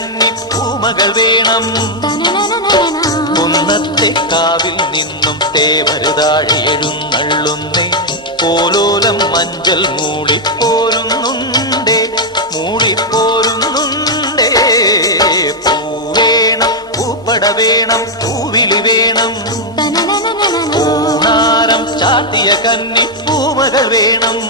കന്നി പൂമകൾ വേണം. കുന്നത്തെ കാവിൽ നിന്നും തേവരുതാഴെ എഴുന്നള്ളുന്നേ. പോലോലം മഞ്ചൽ മൂളിപ്പോരുന്നുണ്ടേ, മൂളിപ്പോരുന്നുണ്ടേ. പൂവേണം, പൂപ്പട വേണം, പൂവിളി വേണം. പൂനാരം ചാട്ടിയ കന്നി പൂമകൾ വേണം.